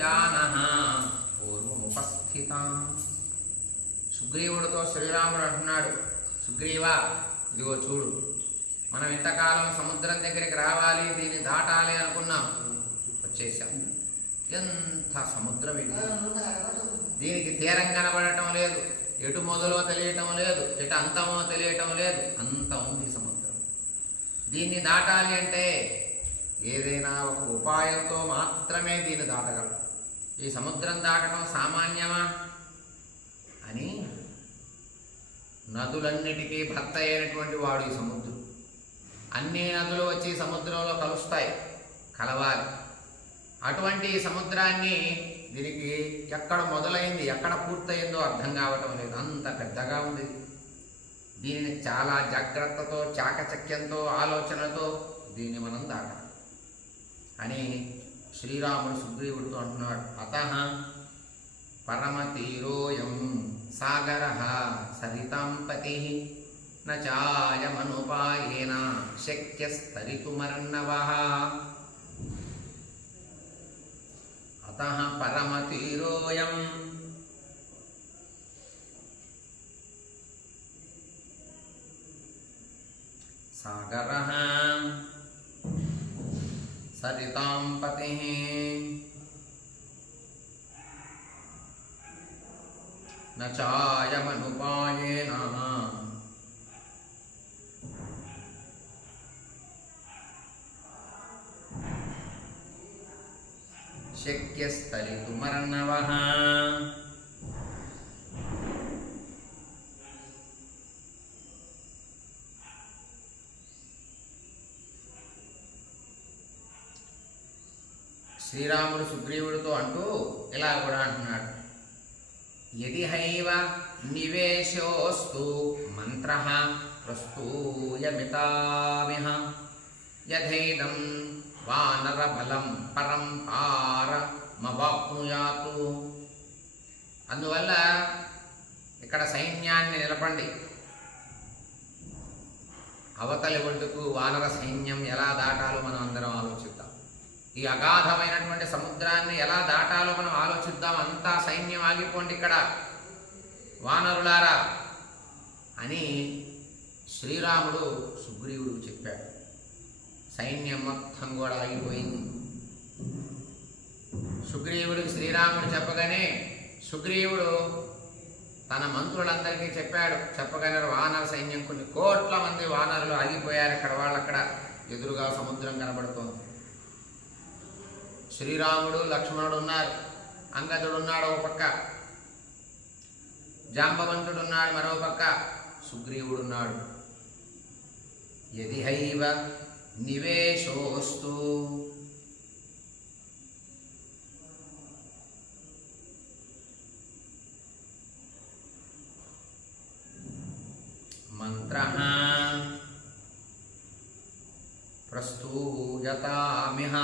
యానః పూర్వముపస్థితాం. సుగ్రీవుడితో శ్రీరాముడు అంటున్నాడు, సుగ్రీవా ఇదిగో చూడు, మనం ఇంతకాలం సముద్రం దగ్గరికి రావాలి, దీన్ని దాటాలి అనుకున్నాం, వచ్చేసాం. ఎంత సముద్రం ఇది! దీనికి తీరం కనబడటం లేదు, ఎటు మొదలో తెలియటం లేదు, ఎటు అంతమో తెలియటం లేదు, అంత ఉంది సముద్రం. దీన్ని దాటాలి అంటే ఏదైనా ఒక ఉపాయంతో మాత్రమే దీన్ని దాటగలం. ఈ సముద్రం దాటడం సామాన్యమా అని నదులన్నిటికీ భర్త అయినటువంటి వాడు ఈ సముద్రం. అన్ని నదులు వచ్చి సముద్రంలో కలుస్తాయి, కలవాలి. అటువంటి సముద్రాన్ని దీనికి ఎక్కడ మొదలైంది ఎక్కడ పూర్తయిందో అర్థం కావటం లేదు, అంత పెద్దగా ఉంది. దీనిని చాలా జాగ్రత్తతో చాకచక్యంతో ఆలోచనతో దీన్ని మనం దాటాలి అని శ్రీరాముడు సుగ్రీవుడితో అంటున్నాడు. అతః పరమతీరోయం సాగరః సరితాం పతిః న చాయమనుపాయేన శక్యస్తరితుమర్ణవః. అతః పరమతీరోయం సాగరః సరితాం పతిః న చాయమనుపాయేన శక్యస్తరితుమర్ణవః. శ్రీరాముడు సుగ్రీవుడితో అంటూ ఇలా కూడా అంటున్నాడు. యది హైవ నివేశోస్తు మంత్రః ప్రస్తూయమితామిహ యథైదం వానరబలం పరంపారమవాప్నుయాతు. అందువల్ల ఇక్కడ సైన్యాన్ని నిలపండి, అవతలి ఒడ్డుకు వానర సైన్యం ఎలా దాటాలో మనం అందరం ఆలోచిద్దాం. ఈ అగాధమైనటువంటి సముద్రాన్ని ఎలా దాటాలో మనం ఆలోచిద్దాం. అంతా సైన్యం ఆగిపోండి ఇక్కడ వానరులారా అని శ్రీరాముడు సుగ్రీవుడు చెప్పాడు. సైన్యం మొత్తం కూడా ఆగిపోయింది. సుగ్రీవుడికి శ్రీరాముడు చెప్పగానే సుగ్రీవుడు తన మంత్రులందరికీ చెప్పాడు. చెప్పగానే వానర సైన్యం కొన్ని కోట్ల మంది వానరులు ఆగిపోయారు. అక్కడ వాళ్ళక్కడ ఎదురుగా సముద్రం కనబడుతోంది. శ్రీరాముడు లక్ష్మణుడు ఉన్నారు, అంగదుడు ఉన్నాడు ఒక పక్క, జాంబవంతుడు ఉన్నాడు మరో పక్క, సుగ్రీవుడు ఉన్నాడు. యది హైవ నివేశోస్తు మంత్రః ప్రస్తూయతామిహ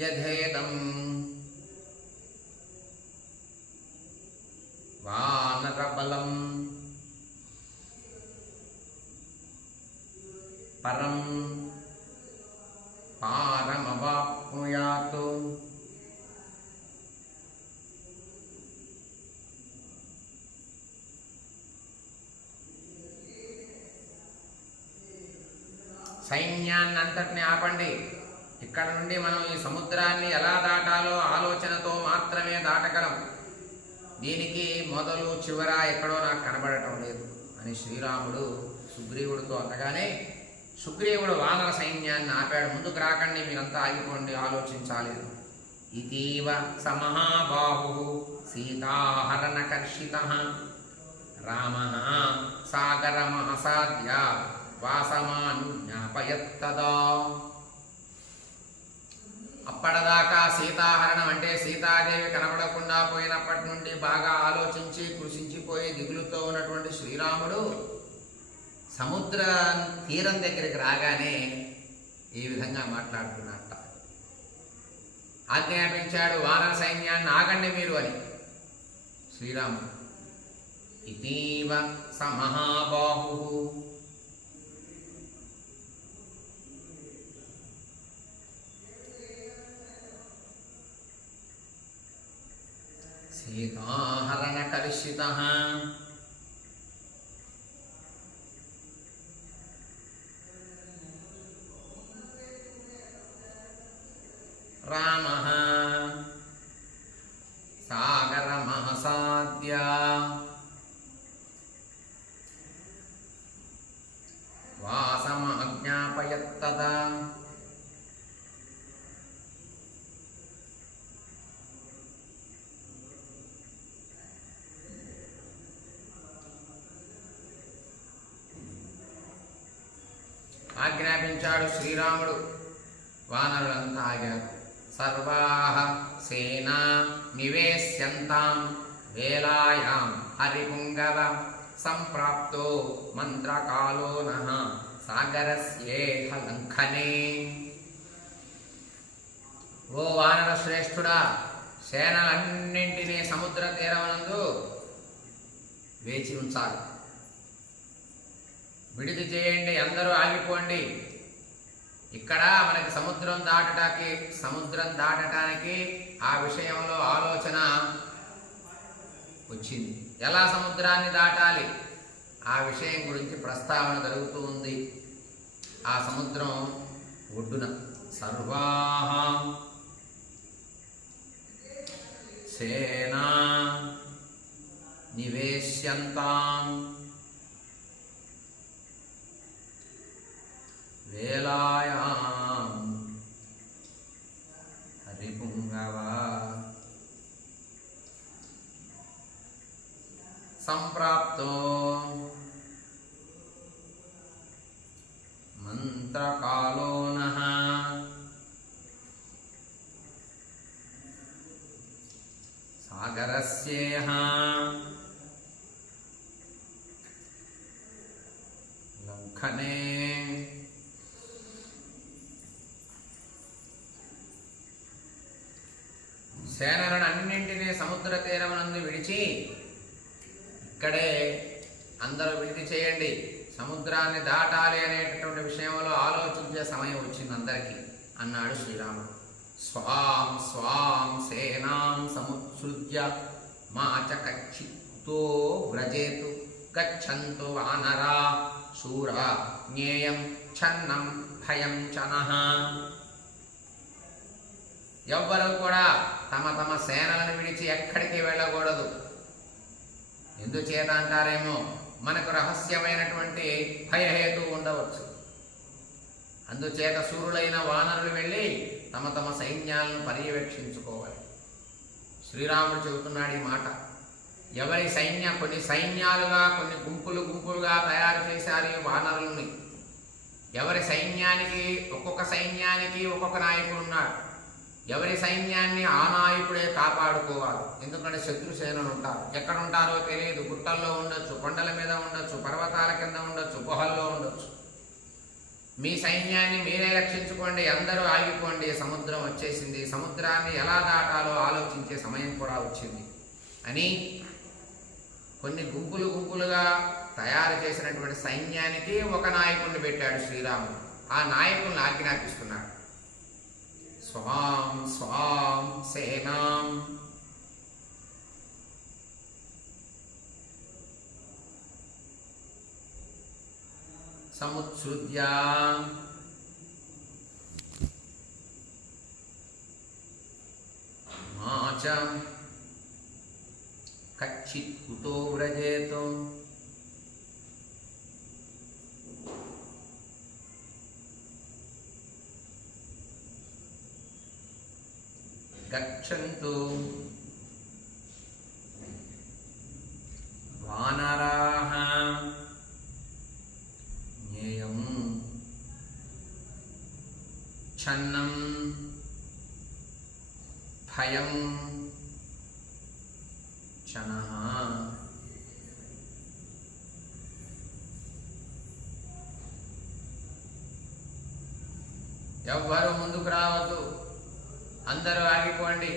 యథేదం వానరబలం పరం పారమవాప్నుయాతు. సైన్యాన్ని అంతటిని ఆపండి. ఇక్కడ నుండి మనం ఈ సముద్రాన్ని ఎలా దాటాలో ఆలోచనతో మాత్రమే దాటగలం. దీనికి మొదలు చివర ఎక్కడో నాకు కనబడటం లేదు అని శ్రీరాముడు సుగ్రీవుడితో అనగానే సుగ్రీవుడు వానర సైన్యాన్ని ఆపాడు. ముందుకు రాకండి, మీరంతా ఆగిపోండి, ఆలోచించాలి. ఇతీవ సమహాబాహు సీతాహరణకర్షితః రామః సాగరమహసాద్య వాసమానుజ్ఞాపయత్తదా. అప్పటిదాకా సీతాహరణం అంటే సీతాదేవి కనబడకుండా పోయినప్పటి నుండి బాగా ఆలోచించి కృషించిపోయి దిగులుతో ఉన్నటువంటి శ్రీరాముడు సముద్ర తీరం దగ్గరికి రాగానే ఈ విధంగా మాట్లాడుతున్నట్ట. ఆజ్ఞాపించాడు వానర సైన్యాన్ని, ఆగండి మీరు అని శ్రీరాముడు. ఇతీవ స మహాబాహు సీతాహరణ కలుషితః రామః సాగరమహాసాద్య వాసమజ్ఞాపయత్తదా ఆజ్ఞాపించాడు శ్రీరాముడు. వానరులంతా ఆగారు. సర్వాః సేనా నివేశ్యంతాం వేలాయాం హరిపుంగవ సంప్రాప్తో మంత్రకాలో నః సాగరస్యేహ లంఘనే. ఓ వానర శ్రేష్ఠుడా, సేనలన్నింటినీ సముద్ర తీరమునందు వేచి ఉంచాలి. విడిది చేయండి, అందరూ ఆగిపోండి. ఇక్కడ మనకి సముద్రం దాటటానికి ఆ విషయంలో ఆలోచన వచ్చింది. ఎలా సముద్రాన్ని దాటాలి ఆ విషయం గురించి ప్రస్తావన జరుగుతూ ఉంది. ఆ సముద్రం ఒడ్డున సర్వాః సేనా నివేశ్యంతాం వేలాయాం హరిపుంగవ సంప్రాప్తో మంత్రకాలో నః సాగరస్యేహ లంఘనే. సేనలను అన్నింటినీ సముద్ర తీరమునందు విడిచి ఇక్కడే అందరూ విడిది చేయండి. సముద్రాన్ని దాటాలి అనేటటువంటి విషయంలో ఆలోచించే సమయం వచ్చింది అందరికీ అన్నాడు శ్రీరాముడు. స్వాం స్వాం సేనాం సముత్సృజ్య మాచ కచ్చితో వ్రజేతు గచ్చంతు వానరా శూరా జ్ఞేయం ఛన్నం భయం చనః. ఎవ్వరూ కూడా తమ తమ సేనలను విడిచి ఎక్కడికి వెళ్ళకూడదు. ఎందుచేత అంటారేమో, మనకు రహస్యమైనటువంటి భయహేతు ఉండవచ్చు. అందుచేత శూరులైన వానరులు వెళ్ళి తమ తమ సైన్యాలను పర్యవేక్షించుకోవాలి. శ్రీరాముడు చెబుతున్నాడు ఈ మాట. ఎవరి కొన్ని సైన్యాలుగా కొన్ని గుంపులుగా తయారు చేశారు ఈ వానరుల్ని. ఎవరి సైన్యానికి ఒక్కొక్క నాయకుడు ఉన్నాడు. ఎవరి సైన్యాన్ని ఆ నాయకుడే కాపాడుకోవాలి. ఎందుకంటే శత్రుసేనలు ఉంటారు. ఎక్కడ ఉంటారో తెలియదు. గుట్టల్లో ఉండొచ్చు, కొండల మీద ఉండొచ్చు, పర్వతాల కింద ఉండొచ్చు, గుహల్లో ఉండొచ్చు. మీ సైన్యాన్ని మీరే రక్షించుకోండి, అందరూ ఆగిపోండి, సముద్రం వచ్చేసింది, సముద్రాన్ని ఎలా దాటాలో ఆలోచించే సమయం కూడా వచ్చింది అని కొన్ని గుంపులుగా తయారు చేసినటువంటి సైన్యానికి ఒక నాయకుడిని పెట్టాడు శ్రీరాముడు. ఆ నాయకుడిని ఆజ్ఞాపిస్తున్నాడు. స్వాం స్వాం సేనాం సముత్సృజ్య మాచ కచ్చిత్ కుతో వ్రజేతు గచ్చంతు వానరాః జ్ఞేయం ఛన్నం భయం చనః. ఎవ్వరూ ముందుకు రావద్దు, అందరూ ఆగిపోండి.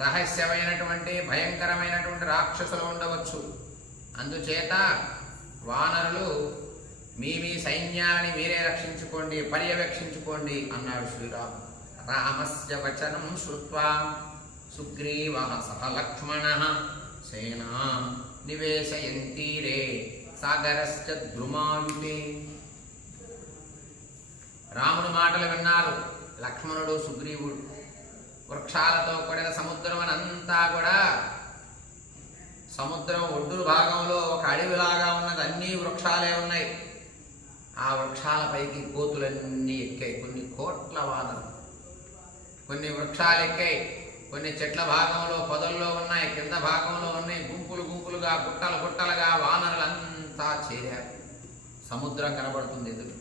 రహస్యమైనటువంటి భయంకరమైనటువంటి రాక్షసులు ఉండవచ్చు. అందుచేత వానరులు మీ సైన్యాలని మీరే రక్షించుకోండి, పర్యవేక్షించుకోండి అన్నాడు శ్రీరాముడు. రామస్య వచనం శ్రుత్వా సుగ్రీవః సహ లక్ష్మణః సేనా నివేశయంతీరే సాగరశ్చ ద్రుమాయుతే. రాముని మాటలు విన్నారు లక్ష్మణుడు సుగ్రీవుడు. వృక్షాలతో కూడిన సముద్రం అనంతా కూడా, సముద్రం ఒడ్డు భాగంలో ఒక అడవిలాగా ఉన్నది, అన్ని వృక్షాలే ఉన్నాయి. ఆ వృక్షాలపైకి కోతులన్నీ ఎక్కాయి. కొన్ని కోట్ల వానలు. కొన్ని వృక్షాలు ఎక్కాయి, కొన్ని చెట్ల భాగంలో పొదల్లో ఉన్నాయి, కింద భాగంలో ఉన్నాయి. గుంపులు గుంపులుగా, గుట్టలు గుట్టలుగా వానరులంతా చేరారు. సముద్రం కనబడుతుంది ఎదురు.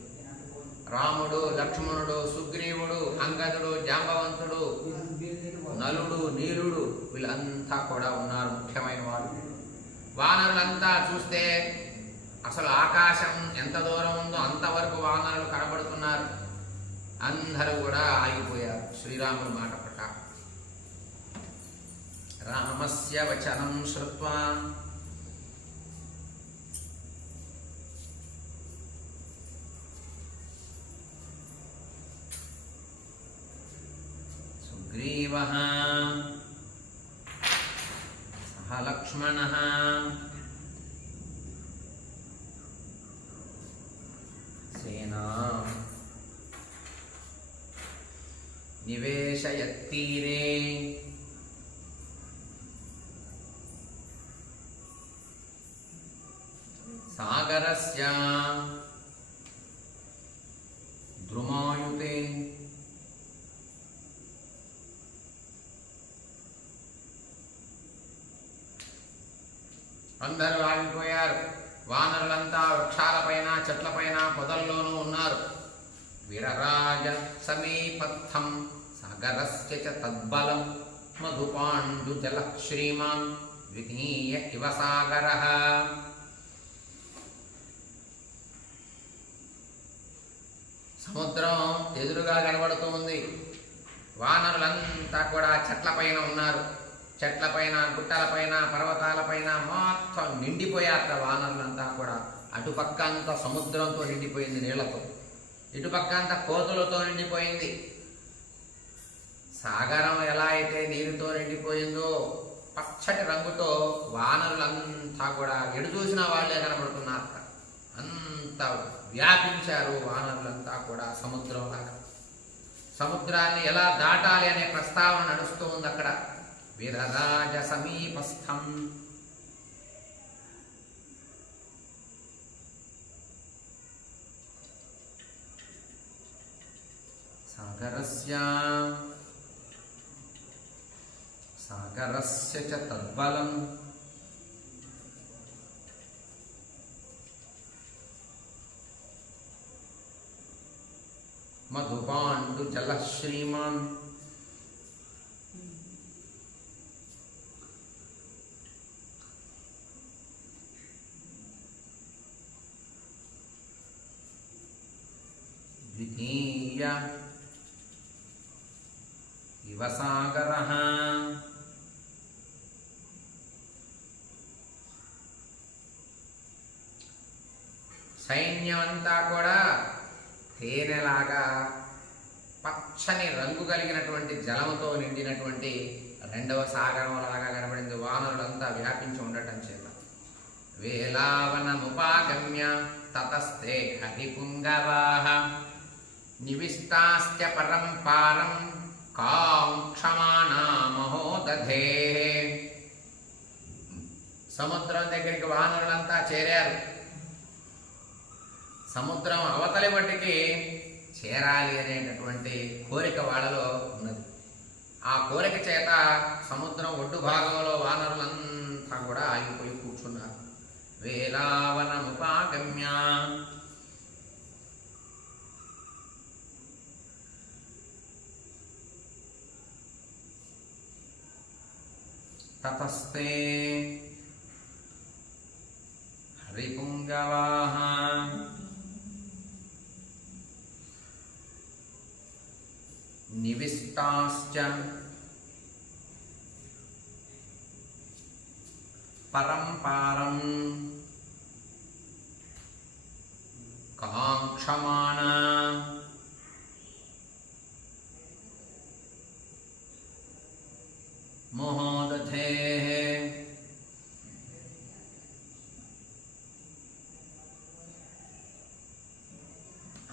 రాముడు, లక్ష్మణుడు, సుగ్రీవుడు, అంగదుడు, జాంబవంతుడు, నలుడు, నీలుడు వీళ్ళంతా కూడా ఉన్నారు. ముఖ్యమైన వాడు. వానరులంతా చూస్తే అసలు ఆకాశం ఎంత దూరం ఉందో అంతవరకు వానరులు కనబడుతున్నారు. అందరూ కూడా ఆగిపోయారు శ్రీరాముడు మాట ప్రకారం. రామస్య వచనం శ్రుత్వా సుగ్రీవః సహ లక్ష్మణః సేనా నివేశయత్తీరే సాగరస్య ద్రుమాయుతే. అందరూ ఆగిపోయారు. వానరులంతా వృక్షాలపైన, చెట్లపైన, పొదల్లోనూ ఉన్నారు. విరరాజ సమీపస్థం సాగరస్య చ తద్బలం మధుపాండు జల శ్రీమాన్ ద్వితీయ ఇవ సాగరః. సముద్రం ఎదురుగా కనబడుతూ ఉంది. వానరులంతా కూడా చెట్లపైన ఉన్నారు. చెట్లపైన, గుట్టలపైన, పర్వతాలపైన మొత్తం నిండిపోయారు వానరులంతా కూడా. అటుపక్క అంతా సముద్రంతో నిండిపోయింది నీళ్లతో, ఇటుపక్క అంతా కోతులతో నిండిపోయింది. సాగరం ఎలా అయితే నీరుతో నిండిపోయిందో పచ్చటి రంగుతో వానరులంతా కూడా ఎడు చూసిన వాళ్లే కనబడుతున్నారు. అంత వ్యాపించారు వానరులంతా కూడా సముద్రంలాగా. సముద్రాన్ని ఎలా దాటాలి అనే ప్రస్తావన నడుస్తూ ఉంది అక్కడ. విరరాజ సమీపస్థం. సాగరస్య చ తద్బలం మధుపాండు జల శ్రీమాన్. ద్వితీయ ఇవ సాగరః. సైన్యమంతా కూడా తేనెలాగా పచ్చని రంగు కలిగినటువంటి జలముతో నిండినటువంటి రెండవ సాగరం లాగా కనబడింది. వానరులంతా వ్యాపించి ఉండటం చేత. వేలావనముపాగమ్య తతస్తే హరిపుంగవాః నివిష్టాస్య పరంపారం కాంక్షమాణా మహోదధేః. సముద్రం దగ్గరికి వానరులంతా చేరారు. సముద్రం అవతలి మట్టికి చేరాలి అనేటటువంటి కోరిక వాళ్ళలో ఉన్నది. ఆ కోరిక చేత సముద్రం ఒడ్డు భాగంలో వానరులంతా కూడా ఆగిపోయి కూర్చున్నారు. వేలావనముపాగమ్య తతస్తే హరిపుంగవాః నివిష్టాశ్చ పరంపారం కాంక్షమాణా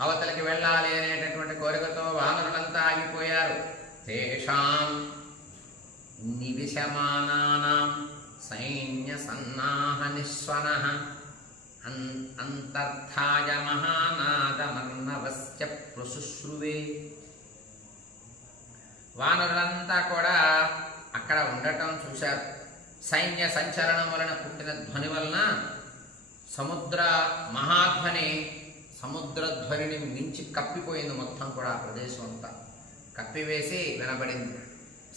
అవతలికి వెళ్ళాలి అనేటటువంటి కోరికతో వానరులంతా ఆగిపోయారు. తేషాం నివిశమానానాం సైన్య సన్నాహ నిస్వనః అంతర్థాయ మహానాదమర్ణవస్య ప్రశుశ్రువే. వానరులంతా కూడా అక్కడ ఉండటం చూశారు. సైన్య సంచలనం వలన పుట్టిన ధ్వని వలన సముద్ర మహాధ్వని సముద్రధ్వనిని మించి కప్పిపోయింది. మొత్తం కూడా ఆ ప్రదేశం అంతా కప్పివేసి వినబడింది.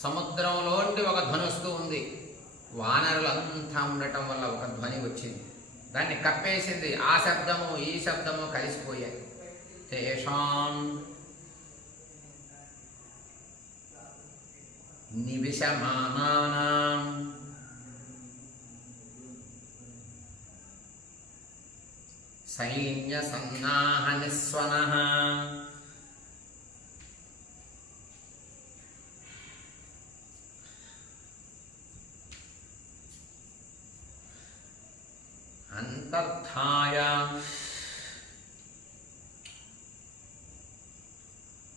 సముద్రంలోంటి ఒక ధ్వని వస్తూ ఉంది. వానరులంతా ఉండటం వల్ల ఒక ధ్వని వచ్చింది, దాన్ని కప్పేసింది. ఆ శబ్దము ఈ శబ్దము కలిసిపోయాయి. తేషాం నివిశమానానాం సైన్య సన్నాహ నిస్వనః అంతర్థాయ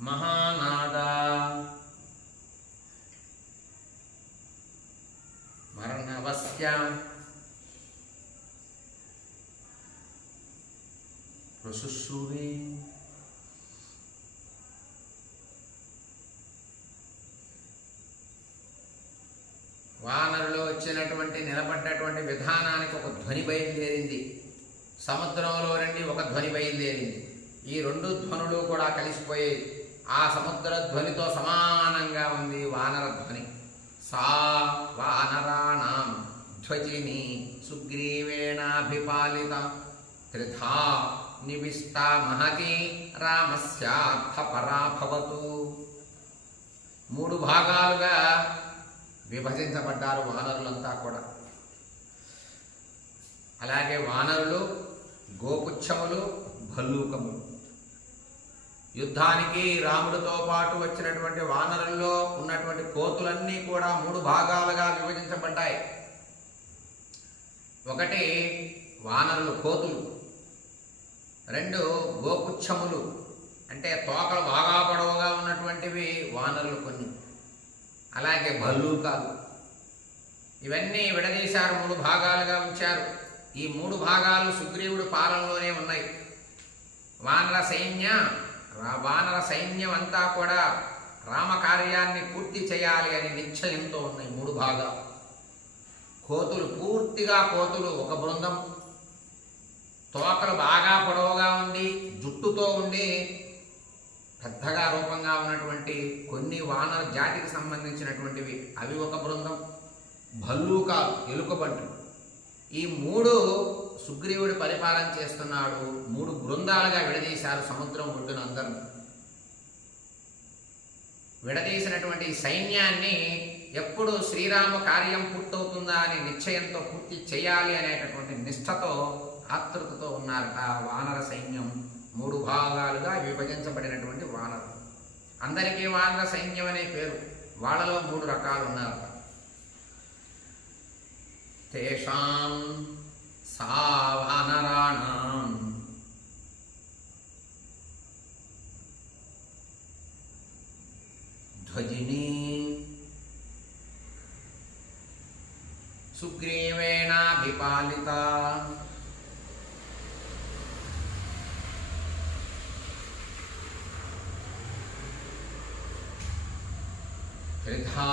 మహానాద మర్ణవస్య ప్రశుశ్రువే. వానరులో వచ్చినటువంటి నిలబడ్డటువంటి విధానానికి ఒక ధ్వని బయలుదేరింది. సముద్రంలో నుండి ఒక ధ్వని బయలుదేరింది. ఈ రెండు ధ్వనులు కూడా కలిసిపోయాయి. ఆ సముద్ర ధ్వనితో సమానంగా ఉంది వానర ధ్వని. సా వానరాణాం ధ్వజిని సుగ్రీవేణాభిపాలిత త్రిధా నివిష్టా మహతి రామస్యార్థ పరాభవతు. మూడు భాగాలుగా విభజించబడ్డారు వానరులంతా కూడా. అలాగే వానరులు, గోపుచ్చములు, భల్లూకములు. యుద్ధానికి రాముడితో పాటు వచ్చినటువంటి వానరుల్లో ఉన్నటువంటి కోతులన్నీ కూడా మూడు భాగాలుగా విభజించబడ్డాయి. ఒకటి వానరులు కోతులు, రెండు గోపుచ్చములు అంటే తోకలు బాగా పొడవుగా ఉన్నటువంటివి వానరులు కొన్ని, అలాగే భల్లూకాలు. ఇవన్నీ విడదీశారు, మూడు భాగాలుగా ఉంచారు. ఈ మూడు భాగాలు సుగ్రీవుడు పాలనలోనే ఉన్నాయి. వానర సైన్యం అంతా కూడా రామకార్యాన్ని పూర్తి చేయాలి అని నిశ్చయంతో ఉన్నాయి మూడు భాగాలు. కోతులు పూర్తిగా కోతులు ఒక బృందం, తోకలు బాగా పొడవుగా ఉండి జుట్టుతో ఉండి పెద్దగా రూపంగా ఉన్నటువంటి కొన్ని వానర జాతికి సంబంధించినటువంటివి అవి ఒక బృందం. భల్లూకాలు, ఎలుకబంట్లు. ఈ మూడు సుగ్రీవుడు పరిపాలన చేస్తున్నాడు. మూడు బృందాలుగా విడదీశారు సముద్రం ఒడ్డున అందరూ. విడదీసినటువంటి సైన్యాన్ని ఎప్పుడు శ్రీరామ కార్యం పూర్తవుతుందా అని నిశ్చయంతో పూర్తి చేయాలి అనేటటువంటి నిష్ఠతో ఆతృతతో ఉన్నారు ఆ వానర సైన్యం. మూడు భాగాలుగా విభజించబడినటువంటి వానరు. అందరికీ వానర సైన్యం అనే పేరు. వాళ్ళలో మూడు రకాలు ఉన్నారు. తేషాం సా వానరాణాం ధ్వజిని సుగ్రీవేణాభిపాలిత త్రిధా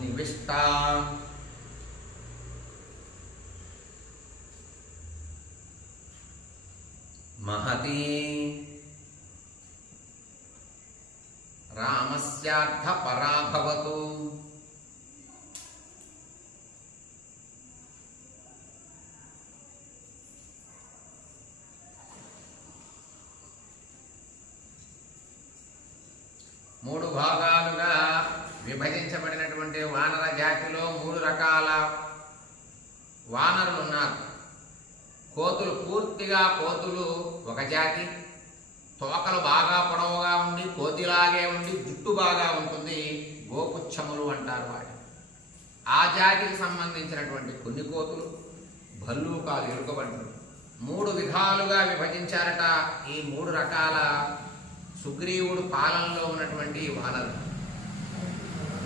నివిష్టా మహతి రామస్యార్థ పరాభవతు. మూడు భాగాలుగా విభజించబడినటువంటి వానర జాతిలో మూడు రకాల వానరులు ఉన్నారు. కోతులు, పూర్తిగా కోతులు ఒక జాతి, తోకలు బాగా పొడవుగా ఉండి కోతిలాగే ఉండి జుట్టు బాగా ఉంటుంది, గోపుచ్చములు అంటారు వాటి. ఆ జాతికి సంబంధించినటువంటి కొన్ని కోతులు. భల్లూకాలు, ఎలుకబంట్లు. 3 విధాలుగా విభజించారట. ఈ 3 రకాల సుగ్రీవుడు పాలనలో ఉన్నటువంటి వానరులు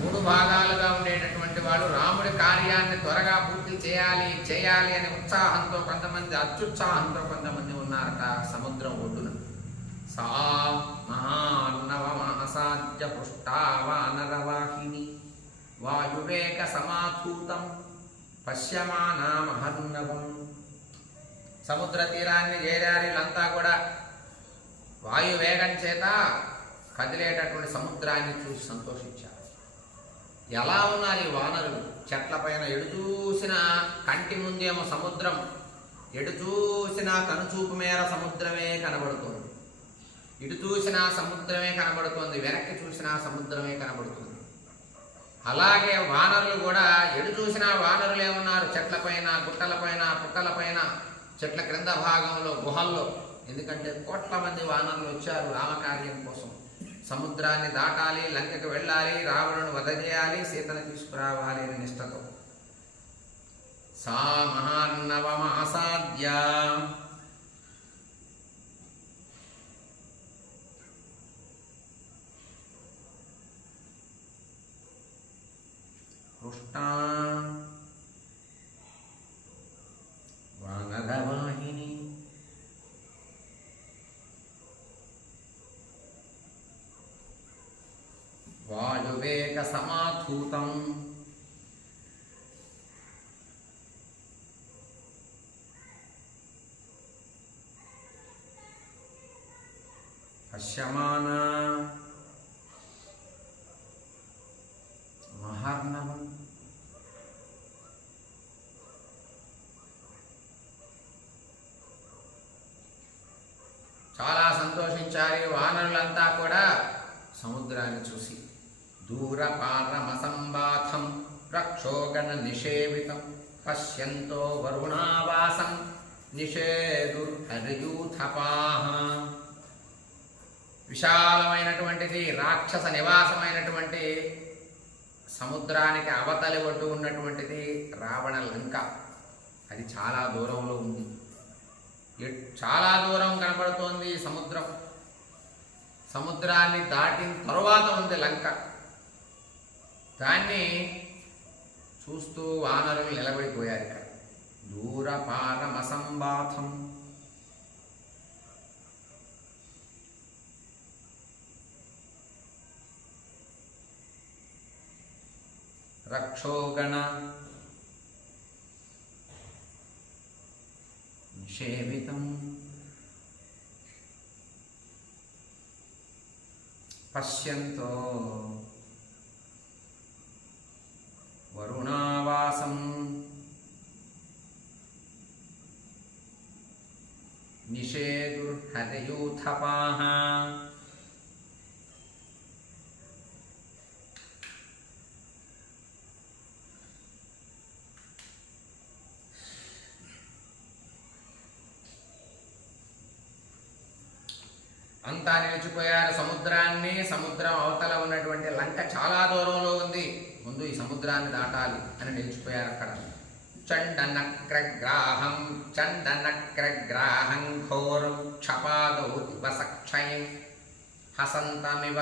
3 భాగాలుగా ఉండేటటువంటి వాడు. రాముడి కార్యాన్ని త్వరగా పూర్తి చేయాలి అనే ఉత్సాహంతో కొంతమంది, అత్యుత్సాహంతో కొంతమంది ఉన్నారట సముద్రం ఒడ్డున. సా మహార్ణవమాసాద్య పుష్టా వానరవాహిని వాయువేగ సమాధూతం పశ్యమానా మహర్ణవం. సముద్ర తీరాన్ని చేరారు వీళ్ళంతా కూడా. వాయువేగం చేత కదిలేటటువంటి సముద్రాన్ని చూసి సంతోషించారు. ఎలా ఉన్నారు ఈ వానరులు? చెట్ల పైన ఎడు చూసిన కంటి ముందేమో సముద్రం, ఎడు చూసిన కనుచూపు మేర సముద్రమే కనబడుతుంది. ఇటు చూసినా సముద్రమే కనబడుతుంది, వెనక్కి చూసినా సముద్రమే కనబడుతుంది. అలాగే వానరులు కూడా ఎడు చూసినా వానరులే ఉన్నారు. చెట్లపైన, గుట్టలపైన, పుట్టలపైన, చెట్ల క్రింద భాగంలో, గుహల్లో. ఎందుకంటే కోట్ల మంది వానరులు వచ్చారు రామకార్యం కోసం. సముద్రాన్ని దాటాలి, లంకకు వెళ్ళాలి, రావణుని వధ చేయాలి, సీతను తీసుకురావాలి అని నిష్టతో. సా మహార్ణవమాసాద్య హృష్టా వానరవాహిని వాయువేగ సమాధూతం పశ్యమానా మహర్ణవం. చాలా సంతోషించారు వానరులంతా కూడా సముద్రాన్ని చూసి. దూరపారమసంబాధం రక్షోగణ నిషేవితం పశ్యంతో వరుణావాసం నిషేదుర్హరియూథపాః. విశాలమైనటువంటిది, రాక్షస నివాసమైనటువంటి సముద్రానికి అవతలి ఒడ్డు ఉన్నటువంటిది రావణ లంక. అది చాలా దూరంలో ఉంది. చాలా దూరం కనబడుతోంది సముద్రం. సముద్రాన్ని దాటిన తరువాత ఉంది లంక. దాన్ని చూస్తూ వానరులు నిలబడిపోయారు ఇక్కడ. దూరపారమసంబాధం రక్షోగణ నిషేవితం పశ్యంతో వరుణావాసం నిషేదుర్హరయూథపాః. అంతా నిలిచిపోయారు సముద్రాన్ని. సముద్రం అవతల ఉన్నటువంటి లంక చాలా దూరంలో ఉంది. ముందు ఈ సముద్రాన్ని దాటాలి అని నిలిచిపోయారు అక్కడ. చండనక్రగ్రాహం ఘోరం క్షపాదౌ దివసక్షయం హసంతమివ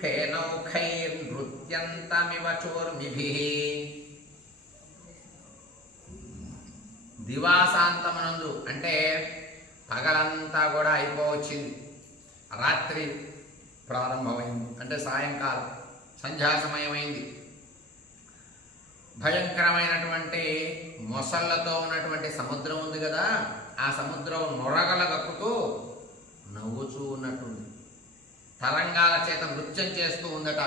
ఫేనౌఖైర్నృత్యంతమివ చోర్మిభిః. దివాసాంతమునందు అంటే పగలంతా కూడా అయిపోవచ్చింది. రాత్రి ప్రారంభమైంది అంటే సాయంకాలం, సంధ్యా సమయమైంది. భయంకరమైనటువంటి మొసళ్లతో ఉన్నటువంటి సముద్రం ఉంది కదా, ఆ సముద్రం నొరగల గక్కుతూ నవ్వుచూ ఉన్నట్టుంది. తరంగాల చేత నృత్యం చేస్తూ ఉందట.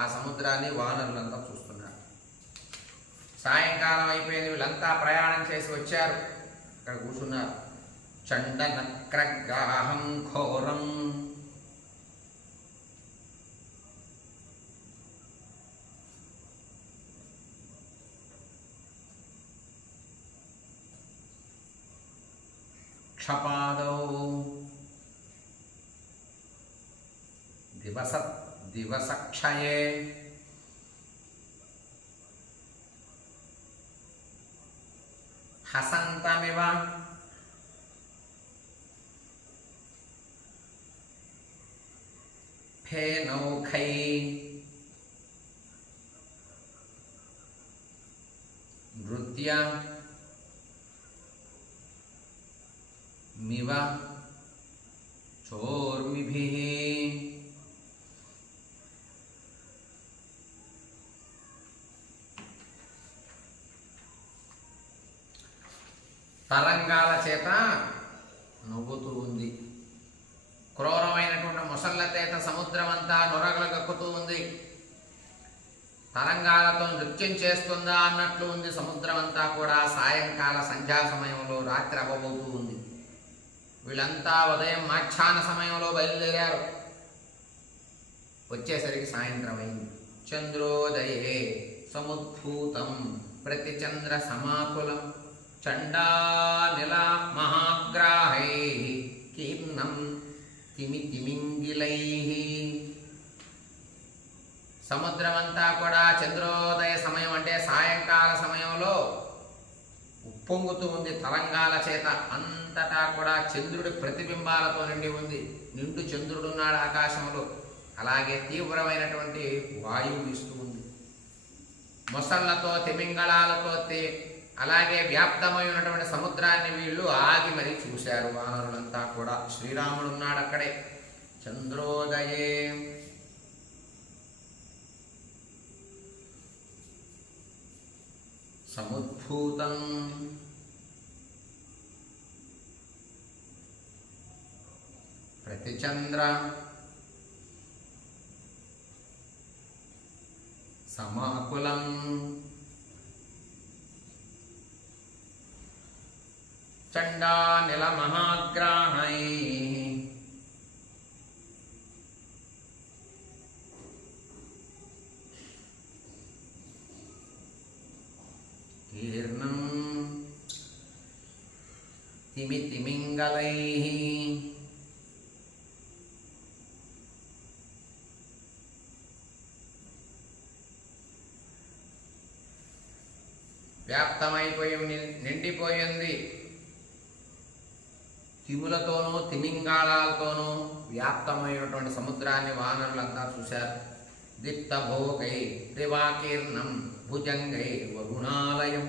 ఆ సముద్రాన్ని వానరులంతా చూస్తున్నారు. సాయంకాలం అయిపోయింది. వీళ్ళంతా ప్రయాణం చేసి వచ్చారు. ఇక్కడ కూర్చున్నారు. చండనక్రగ్రాహం ఘోరం. క్షపాదౌ దివసక్షయే హసంతమివ ఫేనౌఖై నృత్య మివ చోర్మిభిః తరంగాల చేత నవ్వుతూ ఉంది. క్రూరమైనటువంటి ముసళ్ళ చేత సముద్రం అంతా నొరగలు గక్కుతూ ఉంది. తరంగాలతో నృత్యం చేస్తుందా అన్నట్లు ఉంది సముద్రం అంతా కూడా. సాయంకాల సంధ్యా సమయంలో రాత్రి అవ్వబోతూ ఉంది. వీళ్ళంతా ఉదయం మాధ్యాహ్న సమయంలో బయలుదేరారు. వచ్చేసరికి సాయంత్రం అయింది. చంద్రోదయే సముద్భూతం ప్రతిచంద్ర సమాకులం చండానిల మహాగ్రాహై కీర్ణం తిమితిమింగిలై. సముద్రమంతా కూడా చంద్రోదయ సమయం అంటే సాయంకాల సమయంలో ఉప్పొంగుతూ ఉంది తరంగాల చేత. అంతటా కూడా చంద్రుడి ప్రతిబింబాలతో నిండి ఉంది. నిండు చంద్రుడున్నాడు ఆకాశంలో. అలాగే తీవ్రమైనటువంటి వాయువు వీస్తూ ఉంది. మొసళ్లతో తిమింగళాలతో అలాగే వ్యాప్తమై ఉన్నటువంటి సముద్రాన్ని వీళ్ళు ఆగి మరీ చూశారు వానరులంతా కూడా. శ్రీరాముడు ఉన్నాడు అక్కడే. చంద్రోదయే సముద్భూతం ప్రతిచంద్ర సమాకులం చండానిల మహాగ్రాహై కీర్ణం తిమితిమింగళై. వ్యాప్తమైపోయి నిండిపోయింది. తిములతోనూ తిమింగాళాలతోనూ వ్యాప్తమైనటువంటి సముద్రాన్ని వానరులంతా చూశారు. దిప్తభోగై రివాకీర్ణం భుజంగై వరుణాలయం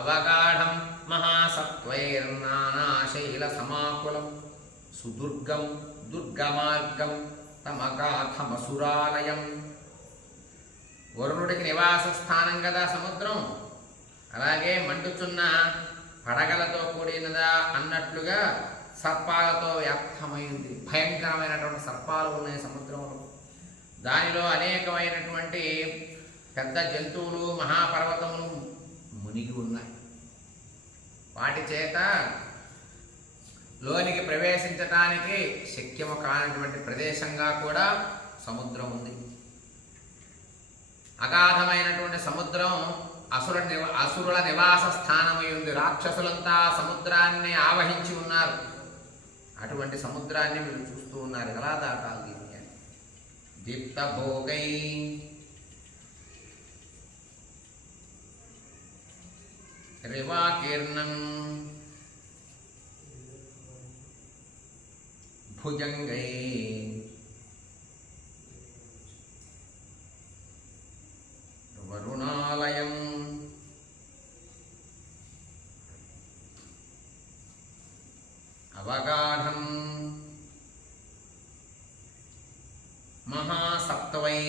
అవగాఢం మహాసత్వైర్నానాశైల సమాకులం సుదుర్గం దుర్గమార్గం తమగాథమసురాలయం. వరుణుడికి నివాస స్థానం కదా సముద్రం. అలాగే మండుచున్న పడగలతో కూడినదా అన్నట్లుగా సర్పాలతో వ్యాప్తమైంది. భయంకరమైనటువంటి సర్పాలు ఉన్నాయి సముద్రంలో. దానిలో అనేకమైనటువంటి పెద్ద జంతువులు మహాపర్వతములు మునిగి ఉన్నాయి. వాటి చేత లోనికి ప్రవేశించటానికి శక్యము కానటువంటి ప్రదేశంగా కూడా సముద్రం ఉంది. అగాధమైనటువంటి సముద్రం అసురుల నివాస స్థానమై ఉంది. రాక్షసులంతా సముద్రాన్ని ఆవహించి ఉన్నారు. అటువంటి సముద్రాన్ని మీరు చూస్తూ ఉన్నారు. ఎలా దాటాలి దీన్ని? దీప్తభోగై రివాకీర్ణం భుజంగై వరుణాలయం అవగాఢం మహాసప్తవై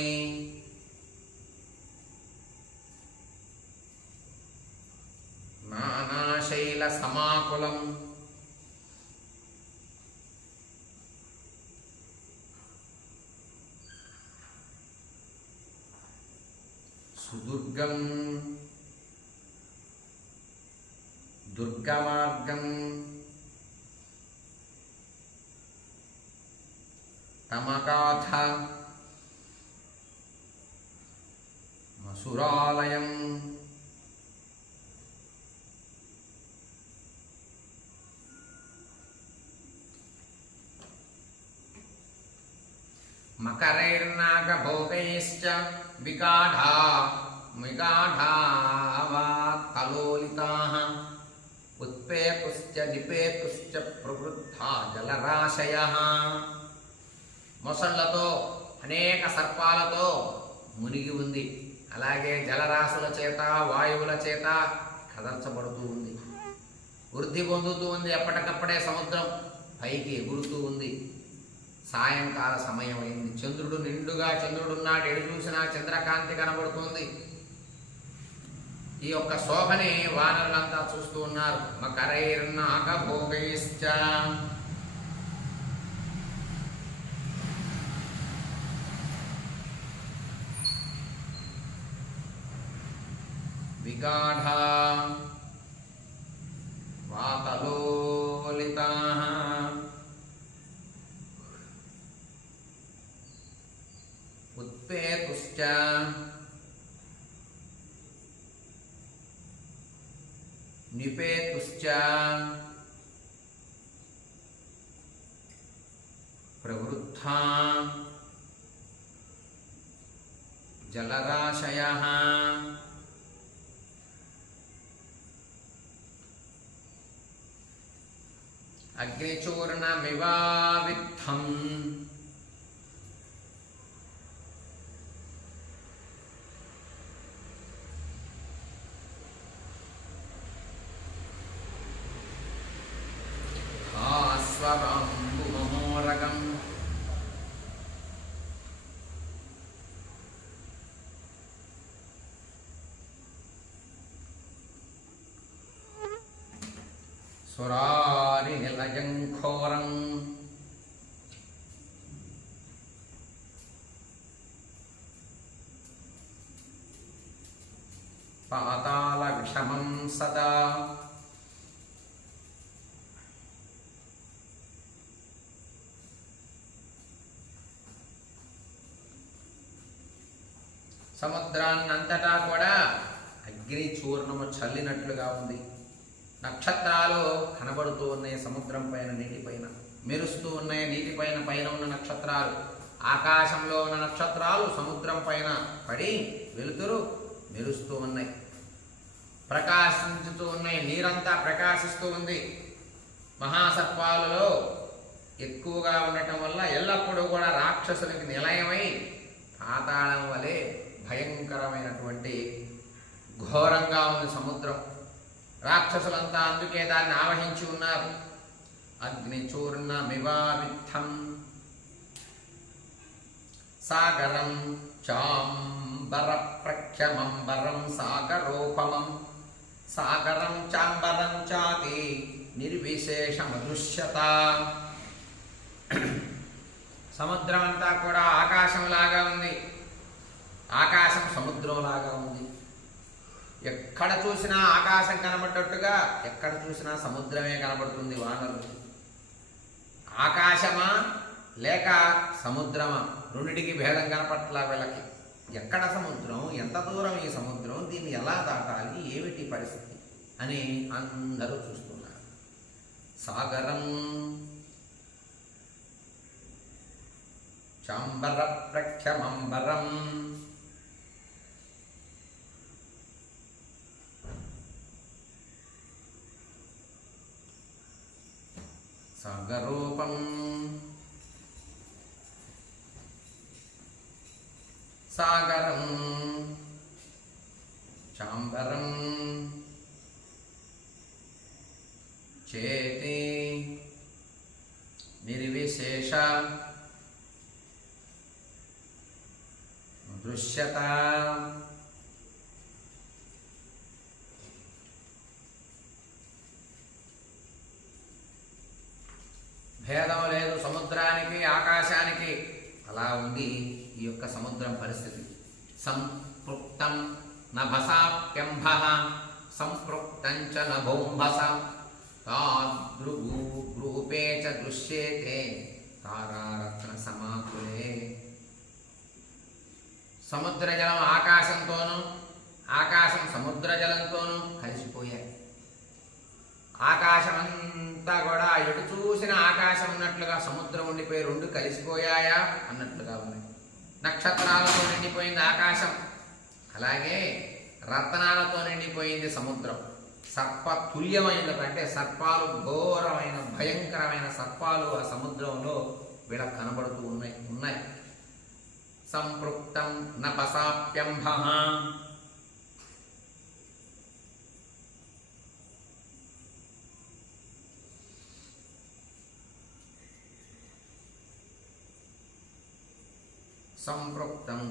నానాశైల సమాకులం సుదుర్గం దుర్గమార్గం తమగాథ మసురాలయం మకరైర్నాగభోగైశ్చ విగాఢావాత్తలోలితాః ఉత్పేకుశ్చ నిపేకుశ్చ ప్రవృద్ధా జలరాశయః. మొసళ్లతో అనేక సర్పాలతో మునిగి ఉంది. అలాగే జలరాశుల చేత వాయువుల చేత కదల్చబడుతూ ఉంది. వృద్ధి పొందుతూ ఉంది. ఎప్పటికప్పుడే సముద్రం పైకి ఎగురుతూ ఉంది. సాయంకాల సమయం అయింది. చంద్రుడు నిండుగా చంద్రుడున్నాడు. ఎడు చూసినా చంద్రకాంతి కనబడుతుంది. ఈ యొక్క శోభని వానరులంతా చూస్తూ ఉన్నారు. మకరైర్నాగభోగైశ్చ విగాఢా వాతలోలితాః ఉత్పేతుశ్చ నిపేతుశ్చ ప్రవృద్ధా జలరాశయః అగ్నిచూర్ణమివావిద్ధం భాస్వరాంబుమహోరగం సురారి నిలయం ఘోరం పాతాళ విషమం సదా సముద్రాన్నంతటా కూడా అగ్ని చూర్ణము చల్లినట్లుగా ఉంది. నక్షత్రాలు కనబడుతూ ఉన్నాయి. సముద్రం పైన నీటిపైన మెరుస్తూ ఉన్నాయి. నీటిపైన పైన ఉన్న నక్షత్రాలు, ఆకాశంలో ఉన్న నక్షత్రాలు సముద్రం పైన పడి వెలుతురు మెరుస్తూ ఉన్నాయి, ప్రకాశించుతూ ఉన్నాయి. నీరంతా ప్రకాశిస్తూ ఉంది. మహాసర్పాలలో ఎక్కువగా ఉండటం వల్ల ఎల్లప్పుడూ కూడా రాక్షసులకి నిలయమై పాతాళం వలె భయంకరమైనటువంటి ఘోరంగా ఉంది సముద్రం. రాక్షసులంతా అందుకే దాన్ని ఆవహించి ఉన్నారు. అగ్నిచూర్ణమివావిద్ధం సాగరం చాంబర ప్రఖ్యమంబరం సాగరోపమం సాగరం చాంబరం చాతి నిర్విశేషమదృశ్యత. సముద్రం అంతా కూడా ఆకాశంలాగా ఉంది. ఆకాశం సముద్రంలాగా ఉంది. ఎక్కడ చూసినా ఆకాశం కనబడ్డట్టుగా ఎక్కడ చూసినా సముద్రమే కనబడుతుంది వానరులకి. ఆకాశమా లేక సముద్రమా, రెండిటికి భేదం కనపట్లా వీళ్ళకి. ఎక్కడ సముద్రం, ఎంత దూరం ఈ సముద్రం, దీన్ని ఎలా దాటాలి, ఏమిటి పరిస్థితి అని అందరూ చూస్తున్నారు. సాగరం చాంబర ప్రఖ్యమంబరం సాగరూపం సాగరం చాంబరం చేతి నిర్విశేష దృశ్యత. భేదం లేదు సముద్రానికి ఆకాశానికి. అలా ఉంది ఈ యొక్క సముద్రం పరిస్థితి. సంపృక్తం నభసాప్యంభ సంపృక్తం చ నభోంభస తాదృగూపే చ దృశ్యేతే తారారత్న సమాకులే. సముద్ర జలం ఆకాశంతోనూ ఆకాశం సముద్ర జలంతోనూ కలిసిపోయాయి. ఆకాశమంతా కూడా ఎటు చూసిన ఆకాశం ఉన్నట్లుగా సముద్రం ఉండిపోయి రెండు కలిసిపోయాయా అన్నట్లుగా ఉన్నాయి. నక్షత్రాలతో నిండిపోయింది ఆకాశం, అలాగే రత్నాలతో నిండిపోయింది సముద్రం. సర్పతుల్యమైనది, అంటే సర్పాలు, ఘోరమైన భయంకరమైన సర్పాలు ఆ సముద్రంలో వీళ్ళకు కనబడుతూ ఉన్నాయి. సంపృక్తం న పసాప్యంభః. సంపృక్తం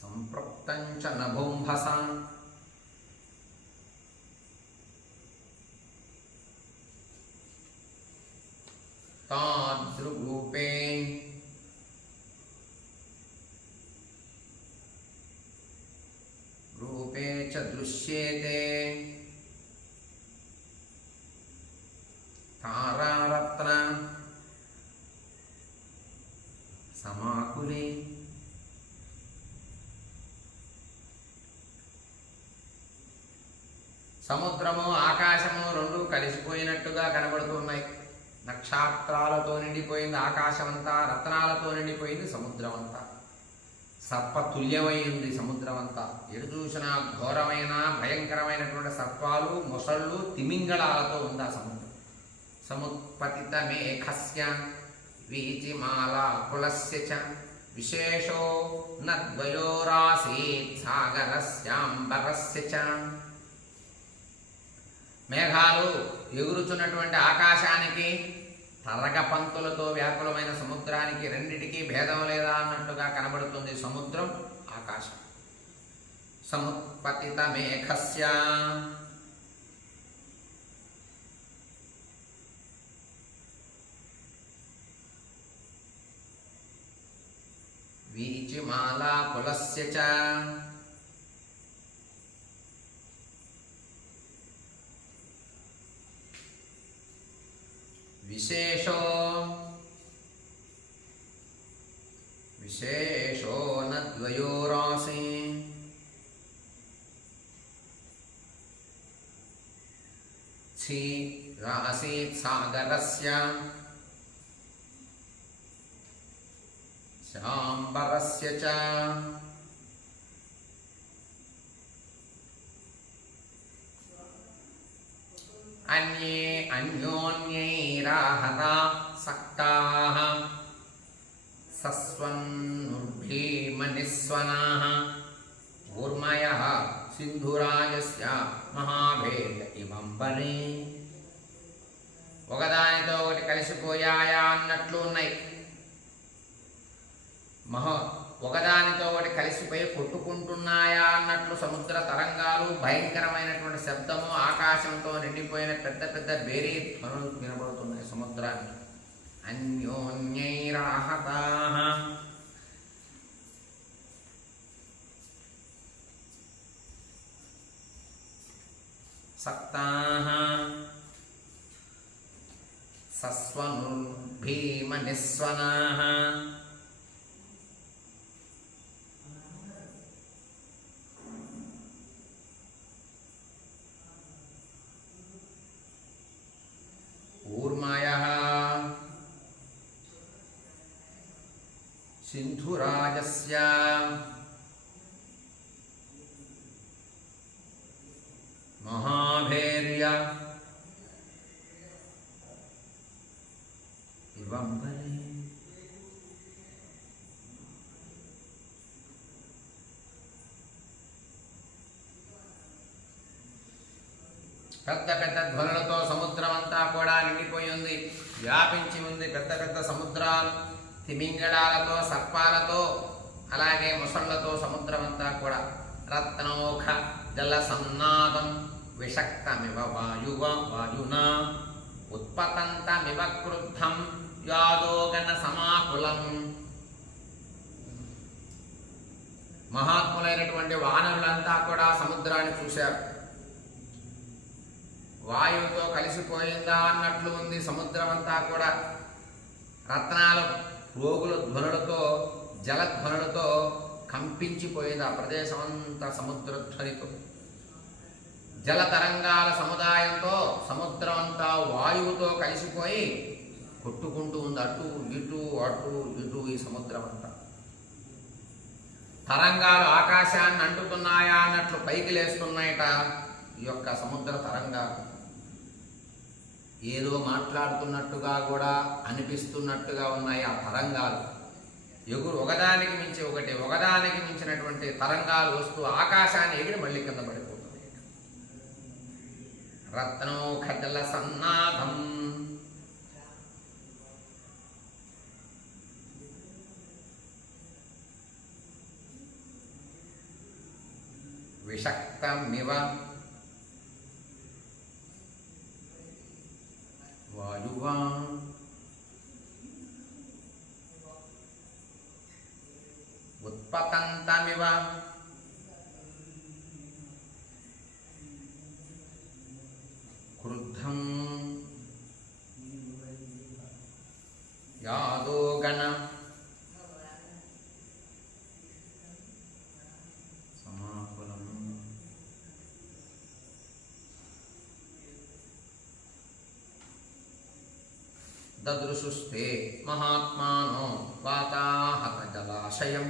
సంపృక్తం చ నభుంభస. తాదృగూపే రూపే చ దృశ్యేతే తారారత్న సమాకులే. సముద్రము ఆకాశము రెండు కలిసిపోయినట్టుగా కనబడుతున్నాయి. నక్షత్రాలతో నిండిపోయింది ఆకాశమంతా, రత్నాలతో నిండిపోయింది సముద్రం అంతా. సర్పతుల్యమైంది సముద్రం అంతా. ఎటు చూసినా ఘోరమైన భయంకరమైనటువంటి సర్పాలు, మొసళ్ళు, తిమింగళాలతో ఉంది ఆ సముద్రం. సముత్పతిత మేఘస్య వీచిమాలా కులస్య చ విశేషో నద్వయోరాసీత్ సాగరస్యాంబరస్య చ. మేఘాలు ఎగురుచున్నటువంటి ఆకాశానికి, తరగపంతులతో వ్యాకులమైన సముద్రానికి రెండిటికీ భేదం లేదా అన్నట్టుగా కనబడుతుంది సముద్రం, ఆకాశం. సముత్పతిత మేఘస్య వీచిమాలా కులస్య చ విశేషో నద్వయోరాసి రాసీత్ సాగరస్య శాంబరస్య చ. అన్యే అన్యోన్యైరాహతా సక్తాః సస్వన్నుర్భీమనిస్వనాః ఊర్మయః సింధురాజస్య మహాభేద ఇవంబరే. ఒకదానితో ఒకటి కలిసిపోయాయా అన్నట్లు ఉన్నాయి. ఒకదానితో ఒకటి కలిసిపోయి కొట్టుకుంటున్నాయా అన్నట్లు సముద్ర తరంగాలు, భయంకరమైనటువంటి శబ్దము, ఆకాశంతో నిండిపోయిన పెద్ద పెద్ద బేరీ ధ్వనులు వినబడుతున్నాయి సముద్రానికి. అన్యోన్యైరాహతాః సక్తాః సస్వనుర్భీమనిస్వనాః ఊర్మయః సింధురాజస్య మహాభేర్య ఇవంబరే. పెద్ద పెద్ద ధ్వనులతో సముద్రం అంతా కూడా నిండిపోయి ఉంది, వ్యాపించి ఉంది. పెద్ద పెద్ద సముద్రాలు, తిమింగళాలతో, సర్పాలతో, అలాగే ముసళ్లతో సముద్రం అంతా కూడా. రత్నోఖ జల సన్నాదం విషక్తమివ వాయునా ఉత్పతంతమివ క్రుద్ధం యాదోగణ సమాకులం. మహాత్ములైనటువంటి వానరులంతా కూడా సముద్రాన్ని చూశారు. వాయువుతో కలిసిపోయిందా అన్నట్లు ఉంది సముద్రం అంతా కూడా. రత్నాల రోగుల ధ్వనులతో, జలధ్వనులతో కంపించిపోయింది ఆ ప్రదేశం అంతా సముద్రధ్వనితో. జల తరంగాల సముదాయంతో సముద్రం అంతా వాయువుతో కలిసిపోయి కొట్టుకుంటూ ఉంది. అటు ఇటు అటు ఇటు ఈ సముద్రం అంతా. తరంగాలు ఆకాశాన్ని అంటుతున్నాయా అన్నట్లు పైకి లేస్తున్నాయట ఈ యొక్క సముద్ర తరంగాలు. ఏదో మాట్లాడుతున్నట్టుగా కూడా అనిపిస్తున్నట్టుగా ఉన్నాయి ఆ తరంగాలు. ఒకదానికి మించి ఒకటి, ఒకదానికి మించినటువంటి తరంగాలు వస్తూ ఆకాశాన్ని ఎగిరి మళ్ళీ కింద పడిపోతుంది. రత్నో ఖడ్ల సన్నాదం, విషక్తమివ వాయువా ఉత్పతంతమివ క్రుద్ధం యాదో గణ సమాకులం. దదృశుస్తే మహాత్మానో వాతాహత జలాశయం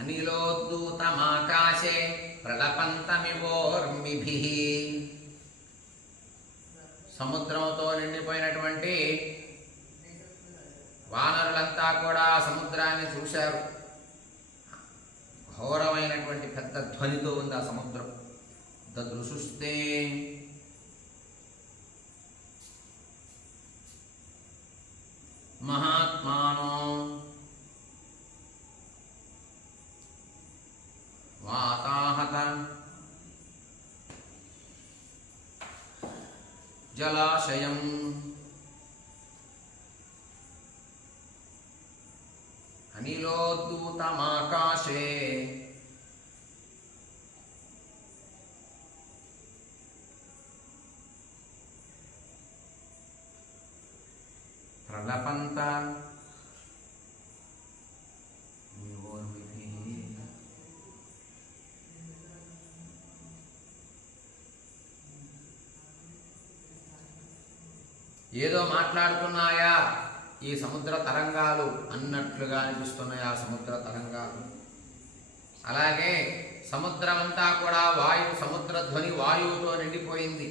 అనిలోద్దూతమాకాశే ప్రలపంతమివోర్మిభిః. సముద్రంతో నిండిపోయినటువంటి వానరులంతా కూడా సముద్రాన్ని చూశారు. ఘోరమైనటువంటి పెద్ద ధ్వనితో ఉంది ఆ సముద్రం. దదృశుస్తే మహాత్మానో వాతాహత జలాశయం అనిలోద్దూతమాకాశే ప్రలపంత ఏదో మాట్లాడుతున్నాయా ఈ సముద్ర తరంగాలు అన్నట్లుగా అనిపిస్తున్నాయి ఆ సముద్ర తరంగాలు. అలాగే సముద్రమంతా కూడా సముద్ర ధ్వని వాయువుతో నిండిపోయింది.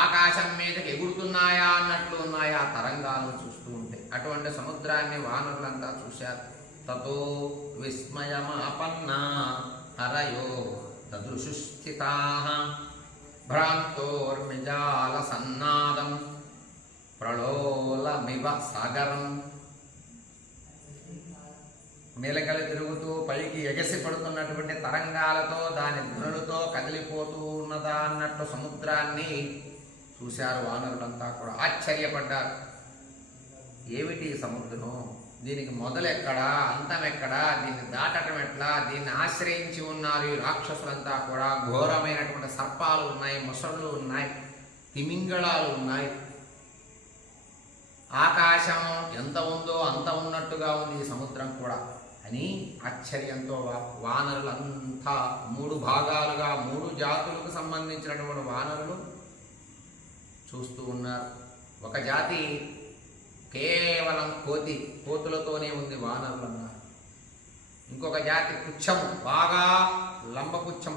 ఆకాశం మీదకి ఎగురుతున్నాయా అన్నట్లు ఉన్నాయి ఆ తరంగాలను చూస్తూ ఉంటే. అటువంటి సముద్రాన్ని వానరులంతా చూశారు. తతో విస్మయమాపన్నా హరయో దదృశుస్థితాః భ్రాంతోర్మిజాల సన్నాదం ప్రళోలమివ సాగరం. మెలకలు తిరుగుతూ పైకి ఎగసి పడుతున్నటువంటి తరంగాలతో దాని ధ్వనులతో కదిలిపోతూ ఉన్నదా అన్నట్లు సముద్రాన్ని చూశారు వానరులంతా కూడా. ఆశ్చర్యపడ్డారు. ఏమిటి సముద్రం? దీనికి మొదలెక్కడా, అంతం ఎక్కడా, దీన్ని దాటడం ఎట్లా, దీన్ని ఆశ్రయించి ఉన్నారు ఈ రాక్షసులంతా కూడా. ఘోరమైనటువంటి సర్పాలు ఉన్నాయి, మొసళ్ళు ఉన్నాయి, తిమింగళాలు ఉన్నాయి. ఆకాశం ఎంత ఉందో అంత ఉన్నట్టుగా ఉంది ఈ సముద్రం కూడా అని ఆశ్చర్యంతో వానరులంతా 3 భాగాలుగా 3 జాతులకు సంబంధించినటువంటి వానరులు చూస్తూ ఉన్నారు. ఒక జాతి కేవలం కోతులతోనే ఉంది వానరులు అన్నారు. ఇంకొక జాతి పుచ్చము, బాగా లంబపుచ్చం,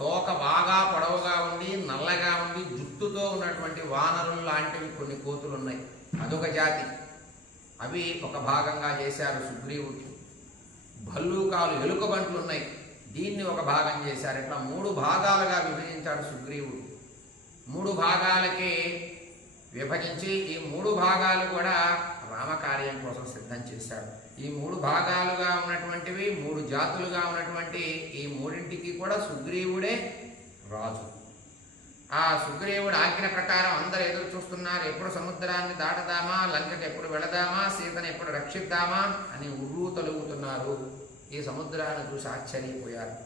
తోక బాగా పొడవుగా ఉండి నల్లగా ఉండి జుట్టుతో ఉన్నటువంటి వానరులు లాంటివి కొన్ని కోతులు ఉన్నాయి. అదొక జాతి. అవి ఒక భాగంగా చేశారు సుగ్రీవుడు. భల్లూకాలు, ఎలుకబంట్లు ఉన్నాయి, దీన్ని ఒక భాగం చేశారు. ఇట్లా 3 భాగాలుగా విభజించాడు సుగ్రీవుడు. 3 భాగాలకి విభజించి ఈ 3 భాగాలు కూడా రామకార్యం కోసం సిద్ధం చేశాడు. ఈ 3 భాగాలుగా ఉన్నటువంటివి 3 జాతులుగా ఉన్నటువంటి ఈ 3ంటికి కూడా సుగ్రీవుడే రాజు. ఆ సుగ్రీవుడు ఆజ్ఞ ప్రకారం అందరూ ఎదురు చూస్తున్నారు. ఎప్పుడు సముద్రాన్ని దాటదామా, లంకకి ఎప్పుడు వెళదామా, సీతను ఎప్పుడు రక్షిద్దామా అని ఉర్రూ తలుగుతున్నారు. ఈ సముద్రాన్ని చూసి ఆశ్చర్యపోయారు.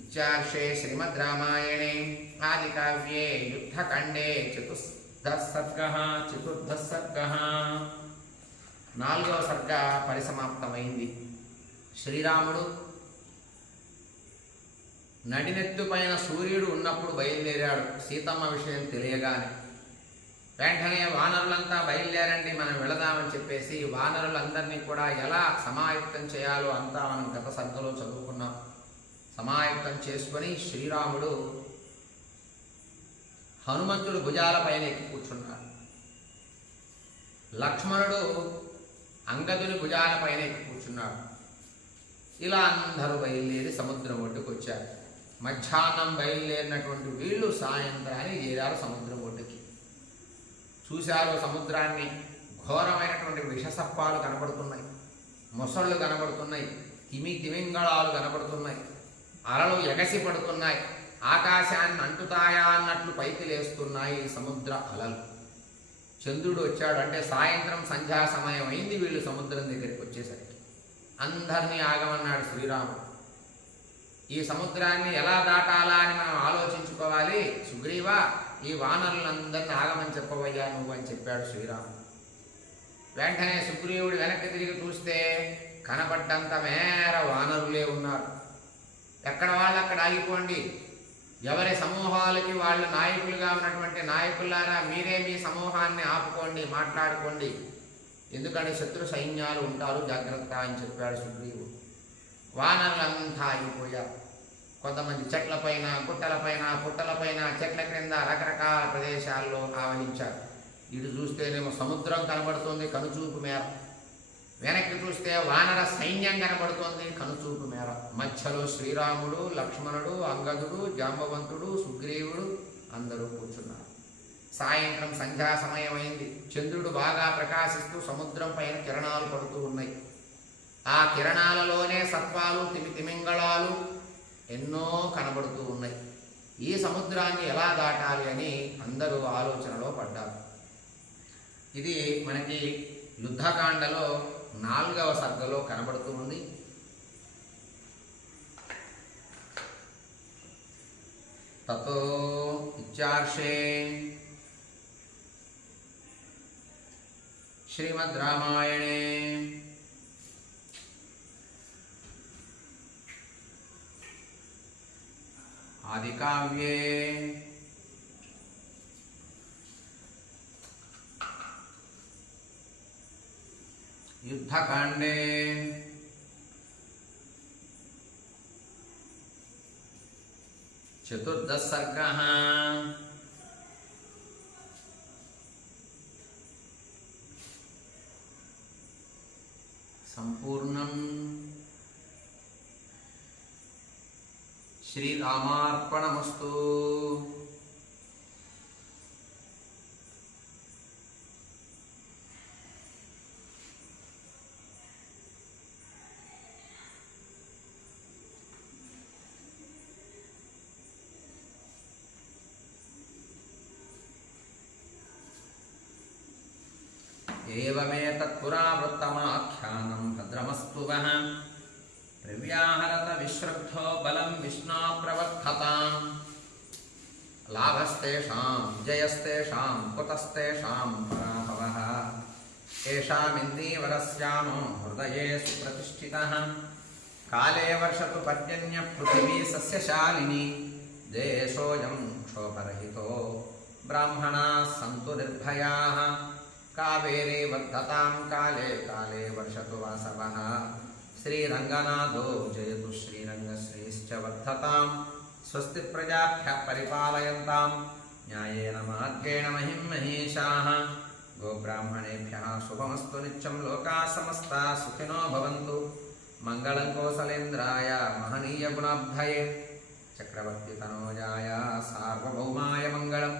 ఇత్యార్షే శ్రీమద్ రామాయణే ఆది కావ్యే యుద్ధకాండే చతుర్థ సర్గః 4వ సర్గ పరిసమాప్తమైంది. శ్రీరాముడు నడినెత్తు పైన సూర్యుడు ఉన్నప్పుడు బయలుదేరాడు. సీతమ్మ విషయం తెలియగానే వెంటనే వానరులంతా బయలుదేరండి, మనం వెళదామని చెప్పేసి వానరులందరినీ కూడా ఎలా సమాయుక్తం చేయాలో అంతా మనం గత సర్గలో చదువుకున్నాం. సమాయుక్తం చేసుకొని శ్రీరాముడు హనుమంతుడు భుజాలపైన ఎక్కి కూర్చున్నాడు. లక్ష్మణుడు అంగదుని భుజాలపైన ఎక్కి కూర్చున్నాడు. ఇలా అందరూ బయలుదేరి సముద్రం ఒడ్డుకు వచ్చారు. మధ్యాహ్నం బయలుదేరినటువంటి వీళ్ళు సాయంత్రానికి చేరారు సముద్రం ఒడ్డుకి. చూశారు సముద్రాన్ని. ఘోరమైనటువంటి విషసర్పాలు కనపడుతున్నాయి, మొసళ్ళు కనపడుతున్నాయి, తిమింగళాలు కనపడుతున్నాయి, అలలు ఎగసి పడుతున్నాయి, ఆకాశాన్ని అంటుతాయా అన్నట్లు పైకి లేస్తున్నాయి సముద్ర అలలు. చంద్రుడు వచ్చాడు. అంటే సాయంత్రం సంధ్యా సమయం అయింది. వీళ్ళు సముద్రం దగ్గరికి వచ్చేసరికి అందరినీ ఆగమన్నాడు శ్రీరాముడు. ఈ సముద్రాన్ని ఎలా దాటాలా అని మనం ఆలోచించుకోవాలి. సుగ్రీవా, ఈ వానరులందరినీ ఆగమని చెప్పవయ్యా నువ్వు అని చెప్పాడు శ్రీరాముడు. వెంటనే సుగ్రీవుడు వెనక్కి తిరిగి చూస్తే కనబడ్డంత మేర వానరులే ఉన్నారు. ఎక్కడ వాళ్ళు అక్కడ ఆగిపోండి. ఎవరి సమూహాలకి వాళ్ళు నాయకులుగా ఉన్నటువంటి నాయకులారా, మీరే మీ సమూహాన్ని ఆపుకోండి, మాట్లాడుకోండి, ఎందుకంటే శత్రు సైన్యాలు ఉంటారు, జాగ్రత్త అని చెప్పాడు సుగ్రీవుడు. వానరులంతా ఆగిపోయారు. కొంతమంది చెట్లపైన, గుట్టలపైన, పుట్టలపైన, చెట్ల క్రింద రకరకాల ప్రదేశాల్లో ఆవహించారు. ఇటు చూస్తేనేమో సముద్రం కనబడుతుంది కనుచూపు మేర, వెనక్కి చూస్తే వానర సైన్యం కనబడుతోంది కనుచూపు మేర. మధ్యలో శ్రీరాముడు, లక్ష్మణుడు, అంగదుడు, జాంబవంతుడు, సుగ్రీవుడు అందరూ కూర్చున్నారు. సాయంత్రం సంధ్యా సమయం అయింది. చంద్రుడు బాగా ప్రకాశిస్తూ సముద్రం పైన కిరణాలు పడుతూ ఉన్నాయి. ఆ కిరణాలలోనే సర్పాలు, తిమింగళాలు ఎన్నో కనబడుతూ ఉన్నాయి. ఈ సముద్రాన్ని ఎలా దాటాలి అని అందరూ ఆలోచనలో పడ్డారు. ఇది మనకి యుద్ధకాండలో 4వ సర్గలో కనబడుతూ ఉంది. తతో ఇత్యార్షే శ్రీమద్ రామాయణే ఆదికావ్యే యుద్ధకాండే చతుర్దశ సర్గః. సంపూర్ణం. శ్రీరామార్పణమస్తు. ఏవమేతత్పురావృత్తమాఖ్యానం భద్రమస్తు వః. ప్రవ్యాహరత విశ్రద్ధో బలం విష్ణా ప్రవర్ధతాం. లాభస్తేషాం జయస్తేషాం కుతస్తేషాం పరాభవః. ఏషామిందీవరస్యామో హృదయే సుప్రతిష్ఠితః. కాలే వర్షతు పర్జన్య పృథివీ సస్యశాలిని. దేశోऽयं క్షోభరహితో బ్రాహ్మణాः సంతు నిర్భయాः. కావేరీ వర్ధతాం కాలే కాలే వర్షతు వాసవః. శ్రీరంగనాథో జయతు శ్రీరంగశ్రీశ్చ వర్ధతాం. స్వస్తి ప్రజాభ్యః పరిపాలయంతాం న్యాయేన మార్గేణ మహిం మహేషాః. గోబ్రాహ్మణేభ్యः శుభమస్తు నిత్యం. లోకాः సమస్తాः సుఖినో భవంతు. మంగళం కోసలేంద్రాయ మహనీయ గుణాబ్ధయే చక్రవర్తి తనోజాయ సార్వభౌమాయ మంగళం.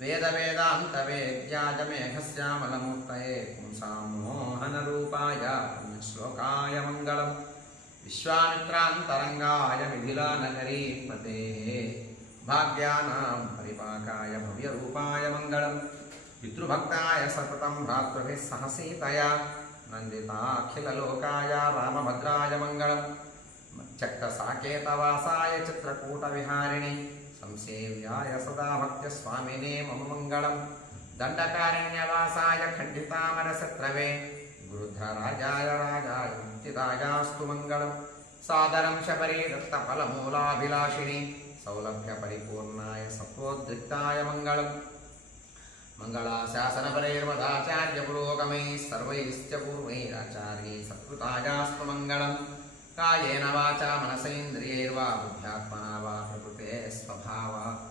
వేద వేదాంత వేద్యాయ మేఘశ్యామలమూర్తయే పుంసాం మోహనరూపాయ పుణ్యశ్లోకాయ మంగళం. విశ్వామిత్రాంతరంగాయ మిథిలానగరీపతే భాగ్యానాం పరిపాకాయ భవ్యరూపాయ మంగళం. పితృభక్తాయ సతతం భ్రాతృభిः సహ సీతయా నందితాఖిలలోకాయ రామభద్రాయ మంగళం. చక్రసాకేతవాసాయ చిత్రకూటవిహారిణి సంసేవ్యాయ సదా భక్త్యస్వామినే మమ మంగళం. దండకారణ్యవాసాయ ఖండితామరశత్రవే గృధ్రరాజాయ రాజాయ ముక్తిదాయాస్తు మంగళం. సాదరం శబరీ దత్తఫలమూలాభిలాషిణి సౌలభ్య పరిపూర్ణాయ సత్వోద్రిక్తాయ మంగళం. మంగళాశాసనపరైర్మదాచార్య పురోగమైः సర్వైశ్చ పూర్వైరాచార్యైः సత్కృతాయాస్తు మంగళం. కాయేన వాచా మనసేంద్రియైర్వా బుద్ధ్యాత్మనా వా ప్రకృతే స్వభావాత్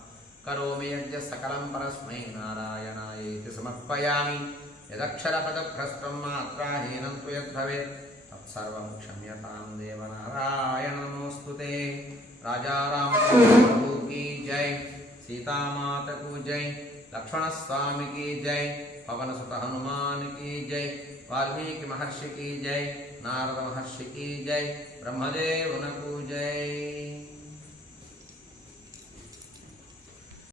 కరోమి యజ్ఞ సకలం పరస్మై నారాయణాయేతి సమర్పయామి. యదక్షరపదభ్రష్టం మాత్రాహీనం తు యద్భవేత్ తత్సర్వం క్షమ్యతాం దేవ నారాయణ నమోస్తుతే. రాజా రామచంద్ర की जय, सीता माता को जय, लक्ष्मण स्वामी की जय, पवन सुत हनुमान की जय, वाल्मीकि महर्षि की जय, नारद महर्षि की जय, ब्रह्मदेव को जय.